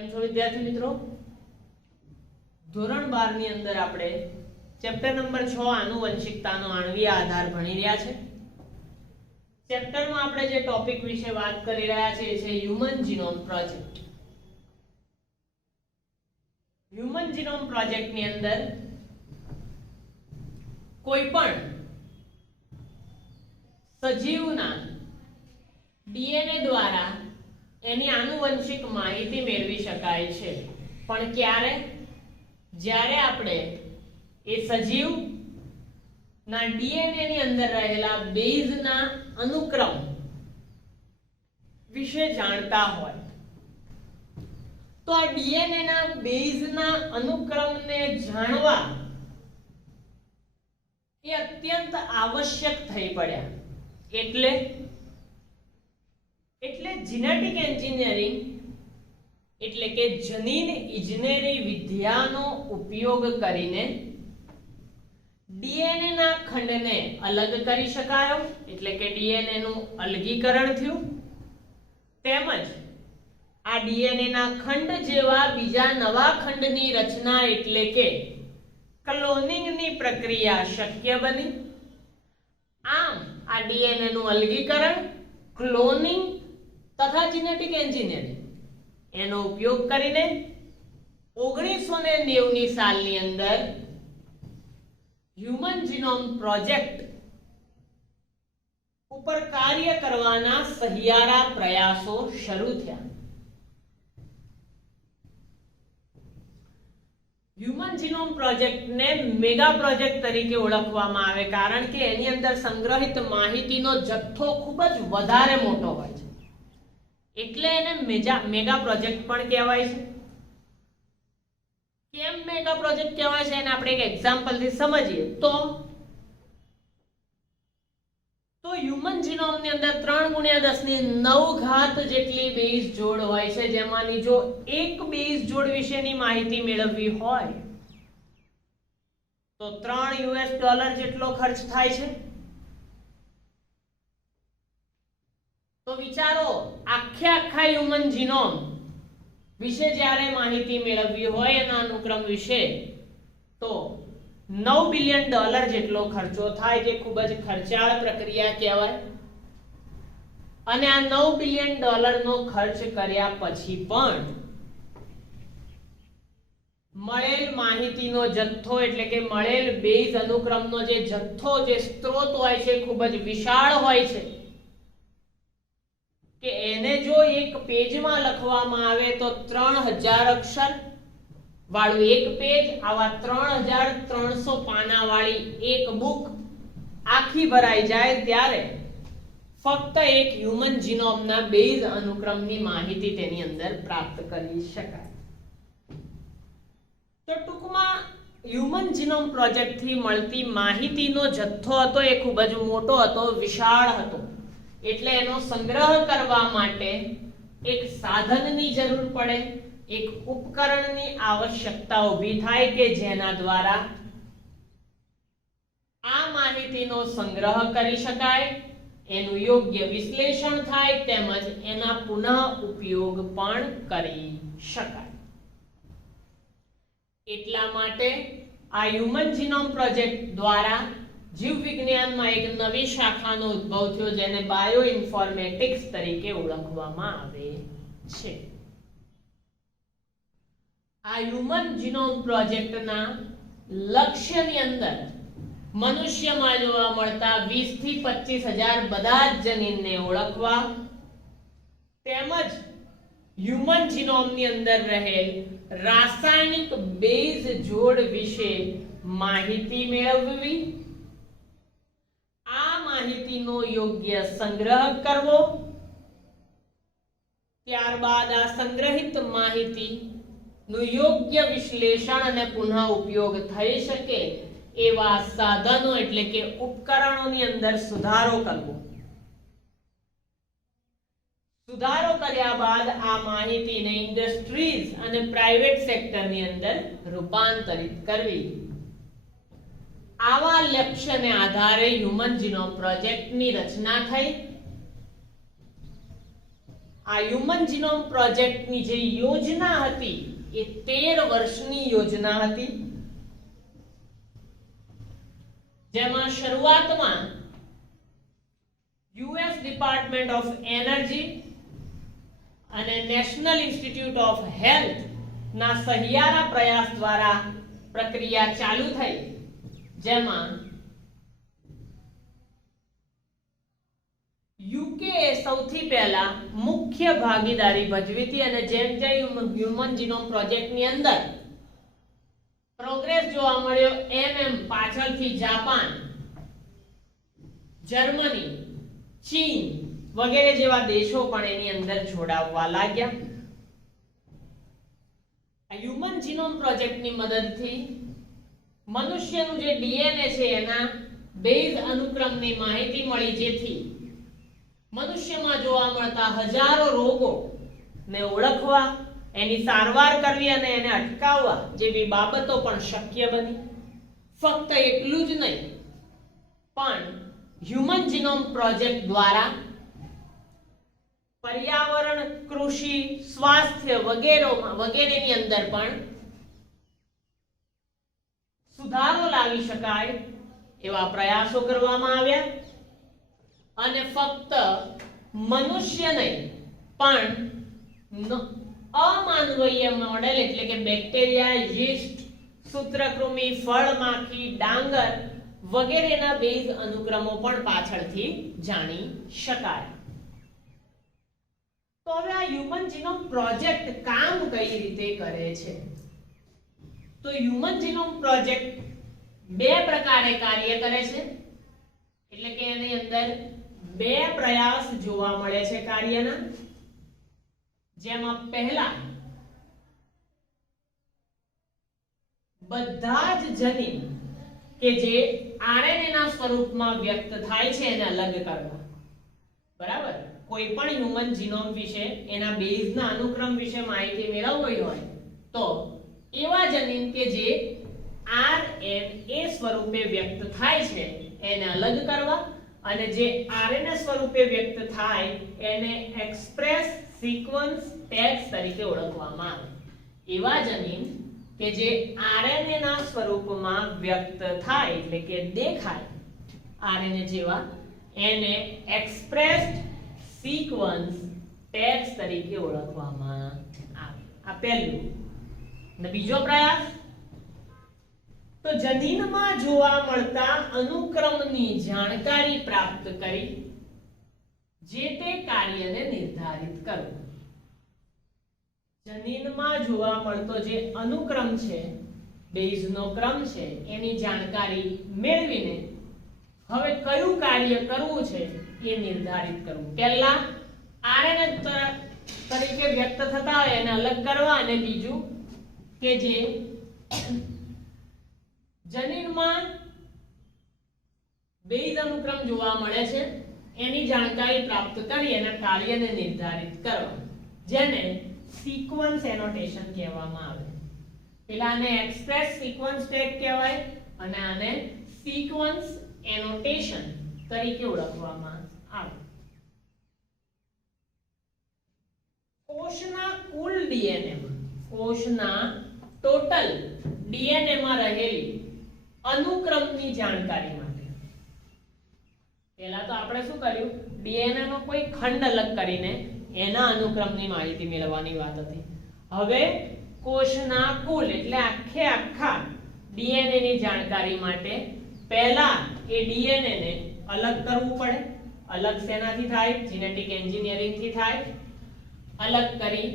કેમ છો વિદ્યાર્થી મિત્રો? ધોરણ 12 ની અંદર આપણે ચેપ્ટર નંબર 6 આનુવંશિકતાનો આણ્વીય આધાર ભણી રહ્યા છે. ચેપ્ટરમાં આપણે જે ટોપિક વિશે વાત કરી રહ્યા છે એ છે human genome project. Human genome project ની અંદર કોઈ પણ સજીવના ડીએનએ દ્વારા એની આનુવંશિક માહિતી મેળવી શકાય છે. પણ ક્યારે? જ્યારે આપણે એ સજીવ ના ડીએનએ ની અંદર રહેલા બેઝના અનુક્રમ વિશે જાણતા હોય. તો આ ડીએનએ ના બેઝના અનુક્રમને જાણવા એ અત્યંત આવશ્યક થઈ પડ્યા. એટલે જેનેટિક એન્જિનિયરિંગ એટલે કે જનીન ઇજનેરી વિદ્યાનો ઉપયોગ કરીને ડીએનએ ના ખંડને અલગ કરી શકાયો, એટલે કે ડીએનએ નું અલગીકરણ થયું. તેમજ આ ડીએનએ ના ખંડ જેવા બીજા નવા ખંડની રચના એટલે કે ક્લોનિંગની પ્રક્રિયા શક્ય બની. આમ આ ડીએનએ નું અલગીકરણ, ક્લોનિંગ તથા જેનેટિક એન્જિનિયરિંગ એનો ઉપયોગ કરીને 1990 ની સાલની અંદર હ્યુમન જીનોમ પ્રોજેક્ટ ઉપર કાર્ય કરવાના સહિયારા પ્રયાસો શરૂ થયા. હ્યુમન જીનોમ પ્રોજેક્ટને મેગા પ્રોજેક્ટ તરીકે ઓળખવામાં આવે, કારણ કે એની અંદર સંગ્રહિત માહિતીનો જથ્થો ખૂબ જ વધારે મોટો હોય છે, એટલે એને મેગા પ્રોજેક્ટ પણ કહેવાય છે. કેમ મેગા પ્રોજેક્ટ કહેવાય છે એને આપણે એક એક્ઝામ્પલ થી સમજીએ તો હ્યુમન જીનોમ ની અંદર 3 × 10⁹ જેટલી બેઝ જોડ હોય છે, જેમાંની જો એક બેઝ જોડ વિશેની માહિતી મેળવવી હોય તો $3 જેટલો ખર્ચ થાય છે. તો વિચારો, આખા હ્યુમન જીનોમ વિશે જ્યારે માહિતી મેળવવી હોય એના અનુક્રમ વિશે તો $9 બિલિયન જેટલો ખર્ચો થાય, જે ખૂબ જ ખર્ચાળ પ્રક્રિયા કહેવાય. અને આ $9 બિલિયન નો ખર્ચ કર્યા પછી પણ મળેલ માહિતીનો જથ્થો એટલે કે મળેલ બેઝ અનુક્રમનો જે જથ્થો, જે સ્ત્રોત હોય છે ખૂબ જ વિશાળ હોય છે કે એને જો એક પેજમાં લખવામાં આવે તો 3000 અક્ષર વાળું એક પેજ, આવા 3300 પાના વાળી એક બુક આખી ભરાઈ જાય ત્યારે ફક્ત એક હ્યુમન જીનોમના બેઝ અનુક્રમની માહિતી તેની અંદર પ્રાપ્ત કરી શકાય. તો ટૂંકમાં હ્યુમન જીનોમ પ્રોજેક્ટ થી મળતી માહિતીનો જથ્થો હતો એ ખૂબ જ મોટો હતો, વિશાળ હતો. એટલે એનો સંગ્રહ કરવા માટે એક સાધનની જરૂર પડે, એક ઉપકરણની આવશ્યકતા ઊભી થાય કે જેના દ્વારા આ માહિતીનો સંગ્રહ કરી શકાય, એનું યોગ્ય વિશ્લેષણ થાય તેમજ એના પુનઃ ઉપયોગ પણ કરી શકાય. એટલા માટે આ હ્યુમન જીનોમ પ્રોજેક્ટ દ્વારા જીવ વિજ્ઞાનમાં એક નવી શાખાનો ઉદ્ભવ થયો, જેને બાયો ઇન્ફોર્મેટિક્સ તરીકે ઓળખવામાં આવે છે. આ હ્યુમન જીનોમ પ્રોજેક્ટના લક્ષ્યની અંદર મનુષ્યમાં જોવા મળતા 20 થી 25,000 બધા જ જનીનને ઓળખવા તેમજ હ્યુમન જીનોમની અંદર રહેલ રાસાયણિક બેઝ જોડ વિશે માહિતી મેળવવી, આ માહિતીનો યોગ્ય સંગ્રહ કરવો, ત્યારબાદ આ સંગ્રહિત માહિતીનું યોગ્ય વિશ્લેષણ અને પુનઃ ઉપયોગ થઈ શકે એવા સાધનો એટલે કે ઉપકરણોની અંદર સુધારો કરવો. સુધારો કર્યા બાદ આ માહિતીને ઇન્ડસ્ટ્રીઝ અને પ્રાઇવેટ સેક્ટરની અંદર રૂપાંતરિત કરવી. આવા લક્ષ્યને આધારે હ્યુમન જીનોમ પ્રોજેક્ટની રચના થઈ. આ હ્યુમન જીનોમ પ્રોજેક્ટની જે યોજના હતી એ 13 વર્ષની યોજના હતી, જેમાં શરૂઆતમાં યુએસ ડિપાર્ટમેન્ટ ઓફ એનર્જી અને નેશનલ ઇન્સ્ટિટ્યૂટ ઓફ હેલ્થ ના સહિયારા પ્રયાસ દ્વારા પ્રક્રિયા ચાલુ થઈ, જેમાં યુકે સૌથી પહેલા મુખ્ય ભાગીદારી ભજવી હતી અને જેમ જેમ હ્યુમન જીનોમ પ્રોજેક્ટની અંદર પ્રોગ્રેસ જોવા મળ્યો એમ પાછળથી જાપાન, જર્મની, ચીન વગેરે જેવા દેશો પણ એની અંદર જોડાવવા લાગ્યા. આ હ્યુમન જીનોમ પ્રોજેક્ટની મદદથી મનુષ્યનું જે ડીએનએ છે એના બેઝ અનુક્રમની માહિતી મળી, જેથી મનુષ્યમાં જોવા મળતા હજારો રોગો ને ઓળખવા, એની સારવાર કરવી અને એને અટકાવવા જેવી બાબતો પણ શક્ય બની. ફક્ત એટલું જ નહીં, પણ હ્યુમન જીનોમ પ્રોજેક્ટ દ્વારા પર્યાવરણ, કૃષિ, સ્વાસ્થ્ય વગેરેની અંદર પણ સુધારો લાવી શકાય એવા પ્રયાસો કરવામાં આવ્યા. અને ફક્ત મનુષ્ય નહીં, પણ અમાનવીય મોડેલ એટલે કે બેક્ટેરિયા, યીસ્ટ, સૂત્રકૃમિ, ફળમાખી, ડાંગર વગેરેના બેઝ અનુક્રમો પણ પાછળથી જાણી શકાય. તો હવે આ હ્યુમન જીનોમ પ્રોજેક્ટ કામ કઈ રીતે કરે છે? તો હ્યુમન જીનોમ પ્રોજેક્ટ બે પ્રકારે કાર્ય કરે છે, એટલે કે એની અંદર બે પ્રયાસ જોવા મળે છે કાર્યના. જેમાં પહેલા બધા જ જનીન કે જે આરએનએ ના સ્વરૂપમાં વ્યક્ત થાય છે એને અલગ કરવા. બરાબર, કોઈ પણ હ્યુમન જીનોમ વિશે, એના બેઝના અનુક્રમ વિશે માહિતી મેળવવી હોય તો એવા જનીન કે જે આરએનએ સ્વરૂપે વ્યક્ત થાય છે એને અલગ કરવા, અને જે આરએનએ સ્વરૂપે વ્યક્ત થાય એને એક્સપ્રેસ સિક્વન્સ ટેગ્સ તરીકે ઓળખવામાં આવે. એવા જનીન કે જે આરએનએ ના સ્વરૂપમાં વ્યક્ત થાય એટલે કે દેખાય આરએનએ જેવા, એને એક્સપ્રેસ્ડ સિક્વન્સ ટેગ્સ તરીકે ઓળખવામાં આવે. આ પહેલું. અને બીજો પ્રયાસ, તો જનીનમાં જોવા મળતા અનુક્રમની જાણકારી પ્રાપ્ત કરી જે તે કાર્યને નિર્ધારિત કરવું. જનીનમાં જોવા મળતો જે અનુક્રમ છે, બેઝનો ક્રમ છે, એની જાણકારી મેળવીને હવે કયું કાર્ય કરવું છે એ નિર્ધારિત કરવું. પહેલા આરએનએ તરીકે વ્યક્ત થતા હોય એને અલગ કરવા, અને બીજું કે જે જનીનમાં બેઝ અનુક્રમ જોવા મળે છે એની જાણકારી પ્રાપ્ત કરી અને કાર્યને નિર્ધારિત કરવા, જેને સિક્વન્સ એનોટેશન કહેવામાં આવે. પેલાને એક્સપ્રેસ સિક્વન્સ ટેગ કહેવાય અને આને સિક્વન્સ એનોટેશન તરીકે ઓળખવામાં આવે. કોષના કુલ ડીએનએ માં, કોષના ટોટલ ડીએનએ માં રહેલી અનુક્રમની જાણકારી માટે પહેલા તો આપણે શું કર્યું, ડીએનએ નો કોઈ ખંડ અલગ કરીને એના અનુક્રમની માહિતી મેળવવાની વાત હતી. હવે કોષના કુલ એટલે આખા ડીએનએ ની જાણકારી માટે પહેલા એ ડીએનએ ને અલગ કરવું પડે. અલગ શેનાથી થાય? જેનેટિક એન્જિનિયરિંગ થી થાય. અલગ કરી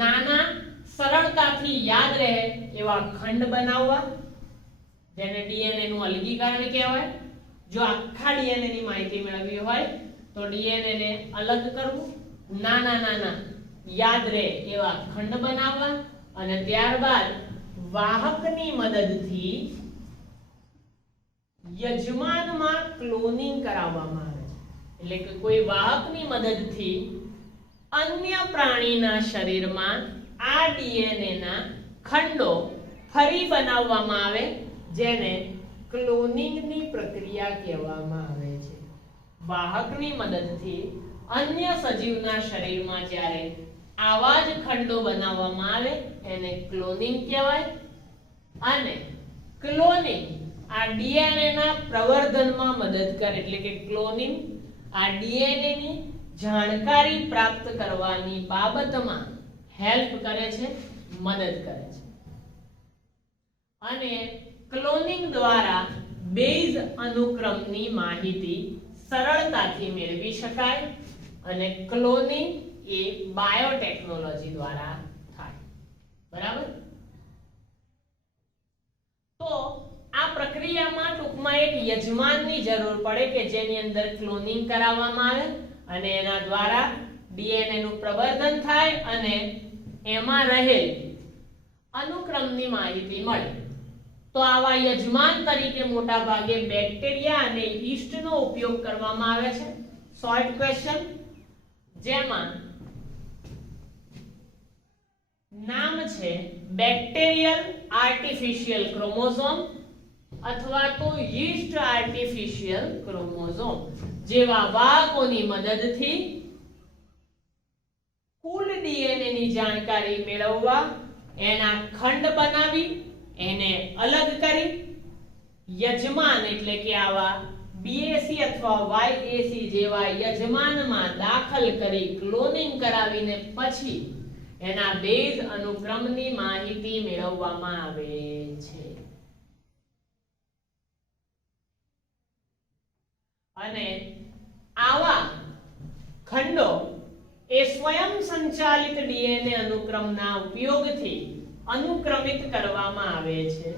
નાના સરળતાથી યાદ રહે એવા ખંડ બનાવવા, જેને ડીએનએ નું અલગીકરણ કહેવાય. જો આખા ડીએનએ ની માહિતી મેળવવી હોય તો ડીએનએ ને અલગ કરવું, નાના યાદ રહે એવા ખંડ બનાવવા, અને ત્યારબાદ વાહકની મદદથી યજમાનમાં ક્લોનિંગ કરાવવામાં આવે છે. એટલે કે કોઈ વાહકની મદદથી અન્ય પ્રાણીના શરીરમાં આ ડીએનએ ના ખંડો ફરી બનાવવામાં આવે, જેને ક્લોનિંગની પ્રક્રિયા કહેવામાં આવે છે. વાહકની મદદથી અન્ય સજીવના શરીરમાં જ્યારે આવા જ ખંડો બનાવવામાં આવે એને ક્લોનિંગ કહેવાય. અને ક્લોનિંગ આ ડીએનએ ના પ્રવર્ધનમાં મદદ કરે, એટલે કે ક્લોનિંગ આ ડીએનએ ની જાણકારી પ્રાપ્ત કરવાની બાબતમાં હેલ્પ કરે છે, મદદ કરે છે. અને ક્લોનિંગ દ્વારા બેઝ અનુક્રમની માહિતી સરળતાથી મેળવી શકાય. અને ક્લોનિંગ એ બાયોટેકનોલોજી દ્વારા થાય. બરાબર? તો આ પ્રક્રિયામાં ટૂંકમાં એક યજમાનની જરૂર પડે કે જેની અંદર ક્લોનિંગ કરાવવામાં આવે અને એના દ્વારા ડીએનએ નું પ્રવર્ધન થાય અને એમાં રહેલ અનુક્રમની માહિતી મળે. તો આવા યજમાન તરીકે મોટા ભાગે બેક્ટેરિયા અને યીસ્ટનો ઉપયોગ કરવામાં આવે છે. શોર્ટ ક્વેશ્ચન જેમાં નામ છે બેક્ટેરિયલ આર્ટિફિશિયલ ક્રોમોસોમ અથવા તો યીસ્ટ આર્ટિફિશિયલ ક્રોમોસોમ જેવા વાહકોની મદદથી કુલ ડીએનએ ની જાણકારી મેળવવા, એના ખંડ બનાવી એને અલગ કરી યજમાન એટલે કે આવા બીએસી અથવા વાયએસી જેવા યજમાનમાં દાખલ કરી ક્લોનિંગ કરાવીને પછી એના બેઝ અનુક્રમની માહિતી મેળવવામાં આવે છે. અને આવા ખંડો એ સ્વયં સંચાલિત ડીએનએ અનુક્રમના ઉપયોગથી અનુક્રમિત કરવામાં આવે છે.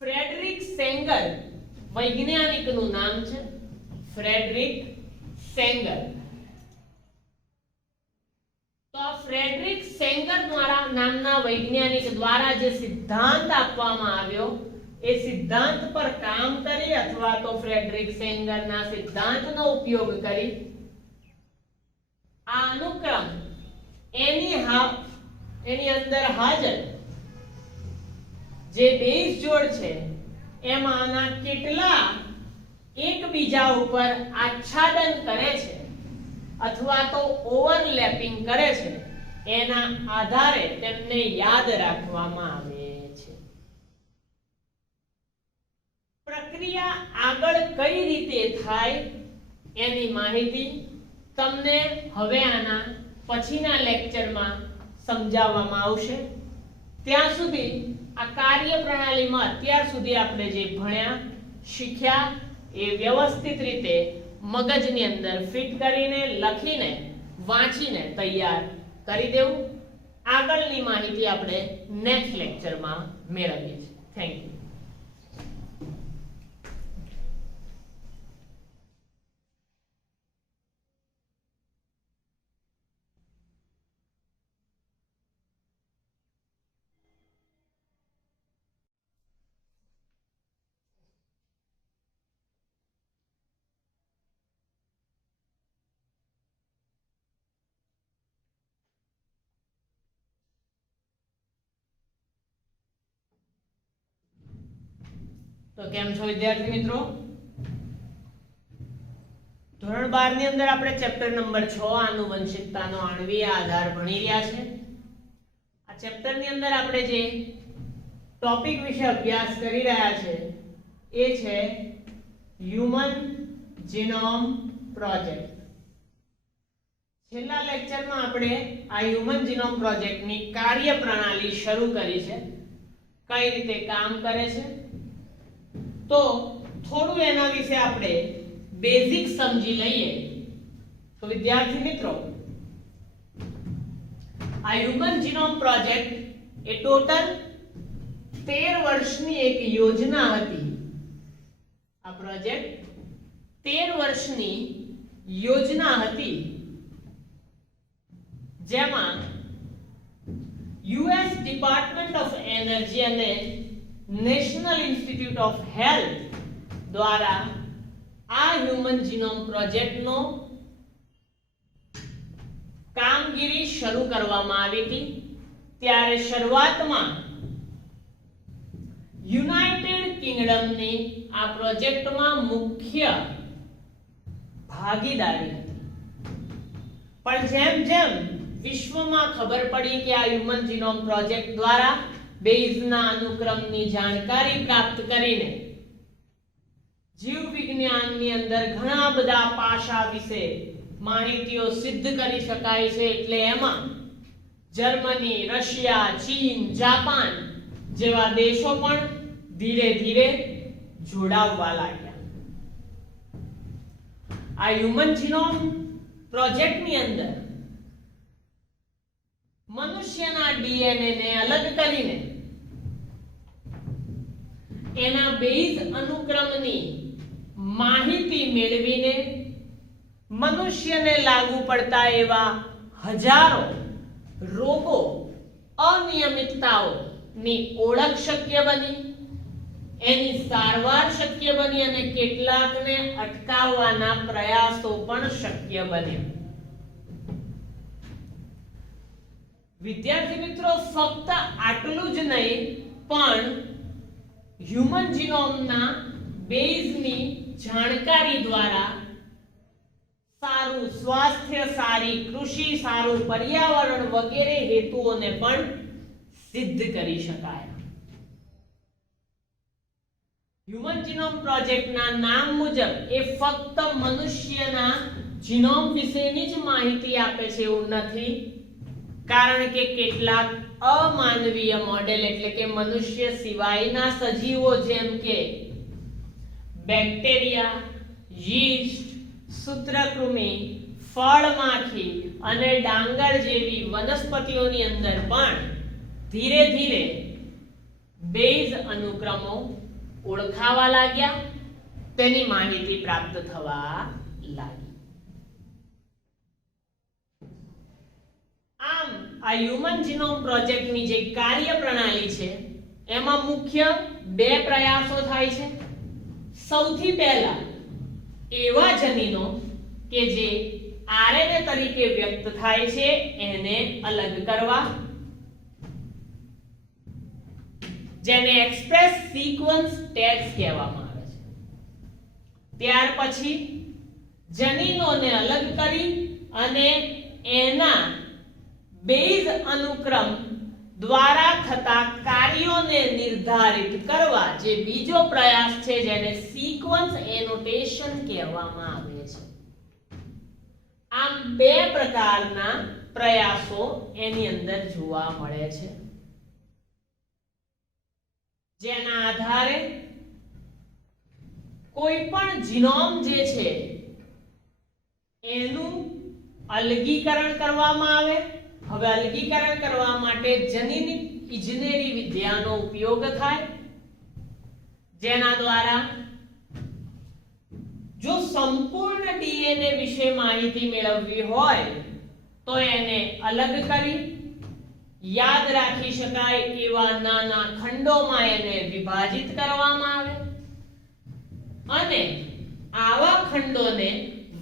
ફ્રેડરિક સેંગર વૈજ્ઞાનિકનું નામ છે, ફ્રેડરિક સેંગર. તો આ ફ્રેડરિક સેંગર દ્વારા નામના વૈજ્ઞાનિક દ્વારા જે સિદ્ધાંત આપવામાં આવ્યો એ સિદ્ધાંત પર કામ કરી અથવા તો ફ્રેડરિક સેંગરના સિદ્ધાંતનો ઉપયોગ કરી આ અનુક્રમ એની અંદર હાજર જે બેઝ જોડ છે એમાંના કેટલા એકબીજા ઉપર આચ્છાદન કરે છે અથવા તો ઓવરલેપિંગ કરે છે એના આધારે તેમને યાદ રાખવામાં આવે છે. પ્રક્રિયા આગળ કઈ રીતે થાય એની માહિતી તમને હવે આના પછીના લેક્ચરમાં સમજાવવામાં આવશે. ત્યાં સુધી આ કાર્યપ્રણાલીમાં અત્યાર સુધી આપણે જે ભણ્યા શીખ્યા એ વ્યવસ્થિત રીતે મગજની અંદર ફિટ કરીને લખીને વાંચીને તૈયાર કરી દેવું. આગળની માહિતી આપણે નેક્સ્ટ લેક્ચરમાં મેળવીએ છીએ. Thank you. તો કેમ છો વિદ્યાર્થી મિત્રો? ધોરણ 12 ની અંદર આપણે ચેપ્ટર નંબર 6 આનુવંશિકતાનો આણ્વીય આધાર ભણી રહ્યા છે. આ ચેપ્ટર ની અંદર આપણે જે ટોપિક વિશે અભ્યાસ કરી રહ્યા છે એ છે હ્યુમન જીનોમ પ્રોજેક્ટ. છેલ્લા લેક્ચરમાં આપણે આ હ્યુમન જીનોમ પ્રોજેક્ટની કાર્યપ્રણાલી શરૂ કરી છે, કઈ રીતે કામ કરે છે. તો થોડું એના વિશે આપણે બેઝિક સમજી લઈએ. તો વિદ્યાર્થી મિત્રો, આ હ્યુમન જીનોમ પ્રોજેક્ટ એ ટોટલ 13 વર્ષની એક યોજના હતી. આ પ્રોજેક્ટ 13 વર્ષની યોજના હતી જેમાં યુએસ ડિપાર્ટમેન્ટ ઓફ એનર્જી અને નેશનલ ઇન્સ્ટિટ્યૂટ ઓફ હેલ્થ દ્વારા આ હ્યુમન જીનોમ પ્રોજેક્ટનો કામગીરી શરૂ કરવામાં આવી હતી. ત્યારે શરૂઆતમાં યુનાઇટેડ કિંગડમની આ પ્રોજેક્ટમાં મુખ્ય ભાગીદારી હતી. પણ જેમ જેમ વિશ્વમાં ખબર પડી કે આ હ્યુમન જીનોમ પ્રોજેક્ટ દ્વારા બેઝના અનુક્રમની જાણકારી પ્રાપ્ત કરીને જીવ વિજ્ઞાનની અંદર ઘણા બધા પાસા વિશે માહિતીઓ સિદ્ધ કરી શકાય છે, એટલે એમાં જર્મની, રશિયા, ચીન, જાપાન જેવા દેશો પણ ધીરે ધીરે જોડાવવા લાગ્યા. આ હ્યુમન જીનોમ પ્રોજેક્ટની અંદર મનુષ્યના ડીએનએ ને અલગ કરીને એના બેઝ અનુક્રમની માહિતી મેળવીને મનુષ્યને લાગુ પડતા એવા હજારો રોગો, અનિયમિતતાઓની ઓળખ શક્ય બની, એની સારવાર શક્ય બની અને કેટલાકને અટકાવવાના પ્રયાસો પણ શક્ય બન્યા. વિદ્યાર્થી મિત્રો, ફક્ત આટલું જ નહીં પણ હ્યુમન જીનોમના બેઝની જાણકારી દ્વારા સારું સ્વાસ્થ્ય, સારી કૃષિ, સારું પર્યાવરણ વગેરે હેતુઓને પણ સિદ્ધ કરી શકાય. હ્યુમન જીનોમ પ્રોજેક્ટના નામ મુજબ એ ફક્ત મનુષ્યના જીનોમ વિશેની જ માહિતી આપે છે એવું નથી, કારણ કે કેટલાક અમાનવીય મોડેલ એટલે કે મનુષ્ય સિવાયના સજીવો જેમ કે બેક્ટેરિયા, યીસ્ટ, સૂત્રકૃમિ, ફળમાખી અને ડાંગર જેવી વનસ્પતિઓની અંદર પણ ધીરે ધીરે બેઝ અનુક્રમો ઓળખાવા લાગ્યા, તેની માહિતી પ્રાપ્ત થવા લાગી. આમ આ હ્યુમન જીનોમ પ્રોજેક્ટની જે કાર્ય પ્રણાલી છે એમાં મુખ્ય બે પ્રયાસો થાય છે. સૌથી પહેલા એવા જનીનો કે જે આરએનએ તરીકે વ્યક્ત થાય છે એને અલગ કરવા, જેને એક્સપ્રેસ સિક્વન્સ ટેગ્સ કહેવામાં આવે છે. ત્યાર પછી જનીનોને અલગ કરી અને એના બેઝ અનુક્રમ દ્વારા થતા કાર્યોને નિર્ધારિત કરવા જે બીજો પ્રયાસ છે જેને સિક્વન્સ એનોટેશન કહેવામાં આવે છે. આમ બે પ્રકારના પ્રયાસો એની અંદર જોવા મળે છે, જેના આધારે કોઈ પણ જીનોમ જે છે એનું અલગીકરણ કરવામાં આવે. હવે અલગીકરણ કરવા માટે જનીન ઇજનેરી વિદ્યાનો ઉપયોગ થાય, જેના દ્વારા જો સંપૂર્ણ ડીએનએ વિશે માહિતી મેળવવી હોય તો એને અલગ કરી યાદ રાખી શકાય એવા નાના ખંડોમાં એને વિભાજિત કરવામાં આવે અને આવા ખંડોને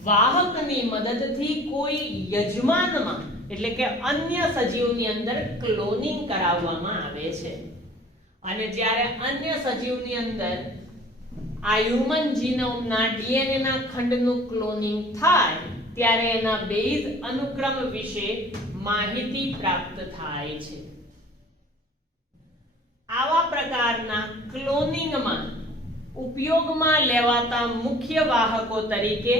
વાહકની મદદથી કોઈ યજમાનમાં એટલે કે અન્ય સજીવની અંદર ક્લોનિંગ કરાવવામાં આવે છે. અને જ્યારે અન્ય સજીવની અંદર આ હ્યુમન જીનોમના ડીએનએના ખંડનું ક્લોનિંગ થાય ત્યારે એના બેઝ અનુક્રમ વિશે માહિતી પ્રાપ્ત થાય છે. આવા પ્રકારના ક્લોનિંગમાં ઉપયોગમાં લેવાતા મુખ્ય વાહકો તરીકે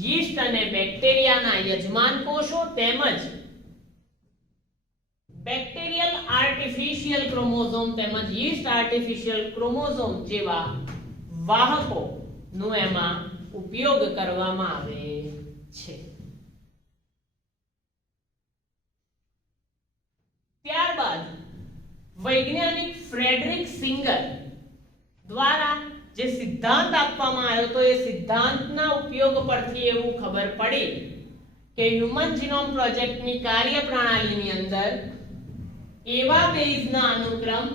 યીસ્ટ અને બેક્ટેરિયાના યજમાન કોષો તેમજ બેક્ટેરિયલ આર્ટિફિશિયલ ક્રોમોઝોમ તેમજ યીસ્ટ આર્ટિફિશિયલ ક્રોમોઝોમ જેવા વાહકો નો એમાં ઉપયોગ કરવામાં આવે છે. ત્યારબાદ વૈજ્ઞાનિક ફ્રેડરિક સિંગર દ્વારા જે સિદ્ધાંત આપવામાં આવ્યો તો એ સિદ્ધાંતના ઉપયોગ પરથી એવું ખબર પડી કે હ્યુમન જીનોમ પ્રોજેક્ટની કાર્યપ્રણાલીની અંદર એવા બેઝના અનુક્રમ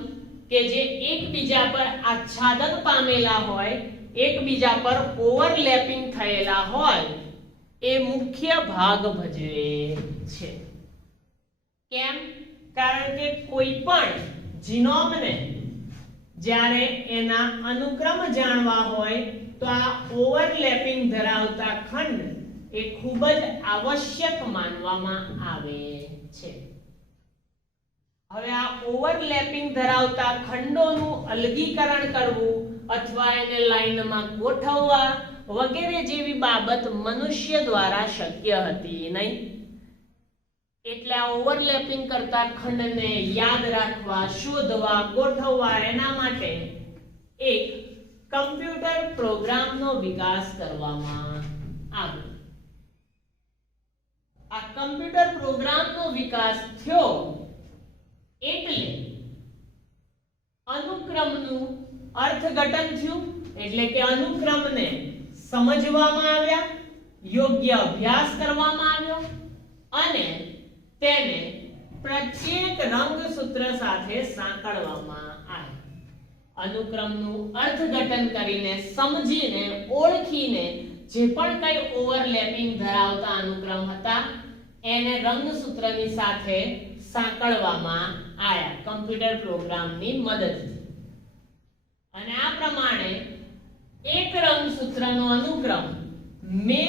કે જે એકબીજા પર આચ્છાદન પામેલા હોય, એકબીજા પર ઓવરલેપિંગ થયેલા હોય એ મુખ્ય ભાગ ભજવે છે. કેમ? કારણ કે કોઈ પણ જીનોમને જ્યારે એના અનુક્રમ જાણવા હોય તો આ ઓવરલેપિંગ ધરાવતા ખંડ એ ખૂબ જ આવશ્યક માનવામાં આવે છે. હવે આ ઓવરલેપિંગ ધરાવતા ખંડોનું અલગીકરણ કરવું અથવા એને લાઈનમાં ગોઠવવા વગેરે જેવી બાબત મનુષ્ય દ્વારા શક્ય હતી નહીં. એટલે આ ઓવરલેપિંગ કરતા ખંડને યાદ રાખવા, શોધવા, ગોઠવવા એના માટે એક કમ્પ્યુટર પ્રોગ્રામનો વિકાસ કરવામાં આવ્યો. આ કમ્પ્યુટર પ્રોગ્રામનો વિકાસ થયો એટલે અનુક્રમનું અર્થઘટન થયું, એટલે કે અનુક્રમને સમજવામાં આવ્યા, યોગ્ય અભ્યાસ કરવામાં આવ્યો અને તેને પ્રત્યેક રંગસૂત્ર સાથે સાંકળવામાં આવ્યા. અનુક્રમનું અર્થઘટન કરીને, સમજીને, ઓળખીને જે પણ કઈ ઓવરલેપિંગ ધરાવતા અનુક્રમ હતા એને રંગસૂત્રની સાથે સાંકળવામાં આવ્યા કમ્પ્યુટર પ્રોગ્રામની મદદથી. અને આ પ્રમાણે એક રંગસૂત્રનો અનુક્રમ મે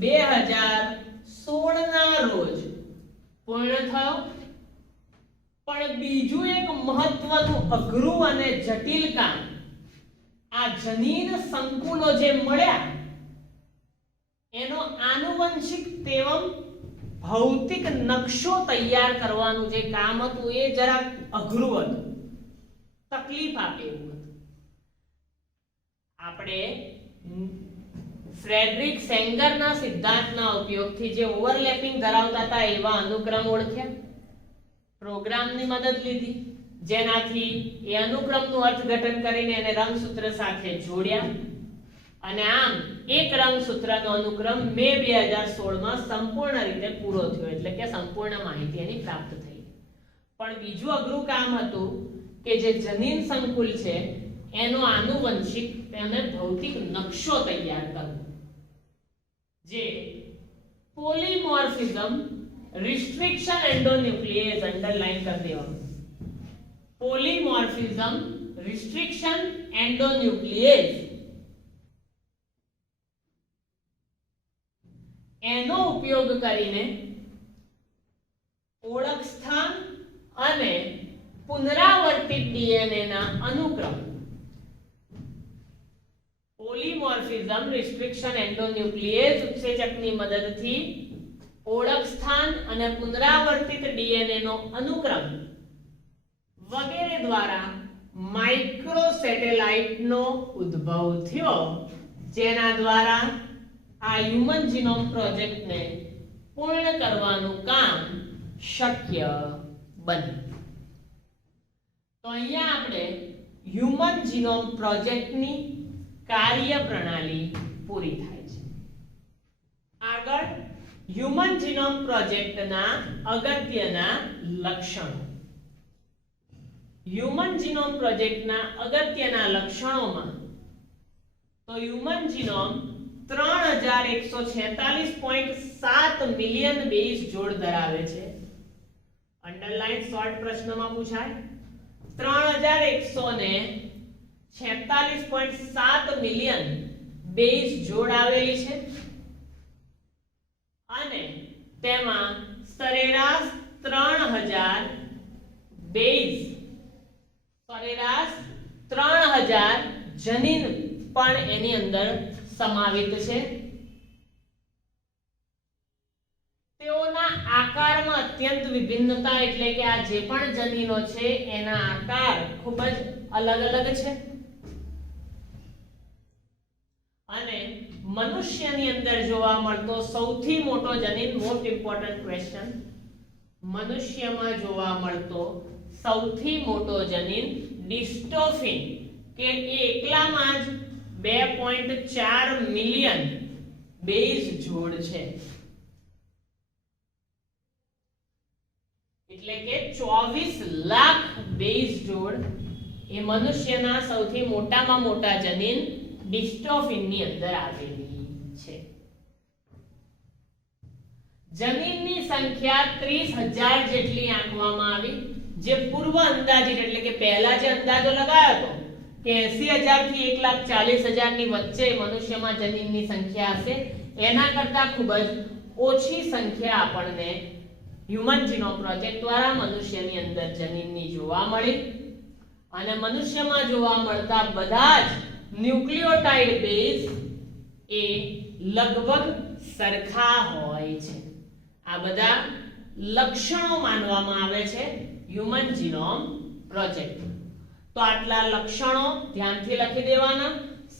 2016 ના રોજ પૂર્ણ થયો. પણ બીજું એક મહત્વનું અઘરું અને જટિલ કામ, આ જનીન સંકુલો જે મળ્યા એનો આનુવંશિક તેવમ ભૌતિક નકશો તૈયાર કરવાનું જે કામ હતું એ જરા અઘરું હતું, તકલીફ આપે એવું હતું. આપણે ફ્રેડરિક સેંગરના સિદ્ધાંતના ઉપયોગથી જે ઓવરલેપિંગ ધરાવતા હતા એવા અનુક્રમ ઓળખ્યા, પ્રોગ્રામની મદદ લીધી, જેનાથી એ અનુક્રમનું અર્થઘટન કરીને એને રંગસૂત્ર સાથે જોડ્યા અને આમ એક રંગસૂત્રનો અનુક્રમ મે 2016 માં સંપૂર્ણ રીતે પૂરો થયો, એટલે કે સંપૂર્ણ માહિતી એની પ્રાપ્ત થઈ. પણ બીજું અઘરું કામ હતું કે જે જનીન સંકુલ છે એનો આનુવંશિક અને ભૌતિક નકશો તૈયાર કરવો, જે પોલીમોર્ફિઝમ રિસ્ટ્રિક્શન એન્ડોન્યુક્લિયેઝ અંડરલાઈન કરી દેવાનું. પોલીમોર્ફિઝમ રિસ્ટ્રિક્શન એન્ડોન્યુક્લિયેઝ એનો ઉપયોગ કરીને ઓળખ સ્થાન અને પુનરાવર્તિત ડીએનએ ના અનુક્રમ, પોલીમોર્ફિઝમ રિસ્ટ્રિક્શન એન્ડોન્યુક્લિયેઝ ઉત્સેચકની મદદથી ઓળખ સ્થાન અને પુનરાવર્તિત ડીએનએ નો અનુક્રમ વગેરે દ્વારા માઇક્રોસેટેલાઇટનો ઉદ્ભવ થયો, જેના દ્વારા આ હ્યુમન જીનોમ પ્રોજેક્ટને પૂર્ણ કરવાનું કામ શક્ય બન્યું. તો અહીંયા આપણે હ્યુમન જીનોમ પ્રોજેક્ટની કાર્યપ્રણાલી પૂરી થાય છે. આગળ હ્યુમન જીનોમ પ્રોજેક્ટના અગત્યના લક્ષણો. હ્યુમન જીનોમ પ્રોજેક્ટના અગત્યના લક્ષણોમાં તો હ્યુમન જીનોમ 3146.7 મિલિયન બેઝ જોડ ધરાવે છે. અંડરલાઈન શોર્ટ પ્રશ્નમાં પૂછાય 3146.7 મિલિયન બેઝ જોડ આવેલી છે અને તેમાં સરેરાશ 3000 જનીન પણ એની અંદર સમાવિત છે. તેઓના આકારમાં અત્યંત વિભિન્નતા, એટલે કે આ જે પણ જનીનો છે એના આકાર ખૂબ જ અલગ અલગ છે. અને મનુષ્યની અંદર જોવા મળતો સૌથી મોટો જનીન, મોસ્ટ ઇમ્પોર્ટન્ટ ક્વેશ્ચન, મનુષ્યમાં જોવા મળતો સૌથી મોટો જનીન ડિસ્ટોફિન, કે એ એકલામાં જ 2.4 મિલિયન બેઝ જોડ છે, એટલે કે 24 લાખ બેઝ જોડ એ મનુષ્યના સૌથી મોટામાં મોટા જનીન ડિસ્ટોફિનની અંદર આવેલી છે. જનીનની સંખ્યા 30,000 જેટલી આંકવામાં આવી, જે પૂર્વ અંદાજિત, એટલે કે પહેલા જે અંદાજો લગાયો હતો કે 80,000 થી 1,40,000 ની વચ્ચે મનુષ્યમાં જનીનની સંખ્યા હશે, એના કરતા ખૂબ જ ઓછી સંખ્યા આપણને હ્યુમન જીનોમ પ્રોજેક્ટ દ્વારા મનુષ્યની અંદર જનીનની જોવા મળી. અને મનુષ્યમાં જોવા મળતા બધા જ ન્યુક્લિયોટાઇડ બેઝ એ લગભગ સરખા હોય છે. આ બધા લક્ષણો માનવામાં આવે છે હ્યુમન જીનોમ પ્રોજેક્ટ. તો આટલા લક્ષણો ધ્યાનથી લખી દેવાના,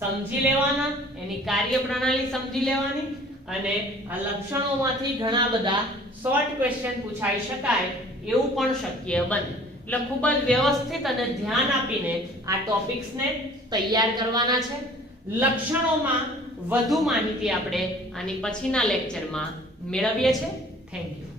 સમજી લેવાના, એની કાર્યપ્રણાલી સમજી લેવાની, અને આ લક્ષણોમાંથી ઘણા બધા શોર્ટ ક્વેશ્ચન પૂછાઈ શકાય એવું પણ શક્ય બને. એટલે ખૂબ જ વ્યવસ્થિત અને ધ્યાન આપીને આ ટોપિક્સને તૈયાર કરવાના છે. લક્ષણોમાં વધુ માહિતી આપણે આની પછીના લેક્ચરમાં મેળવીએ છીએ. Thank you.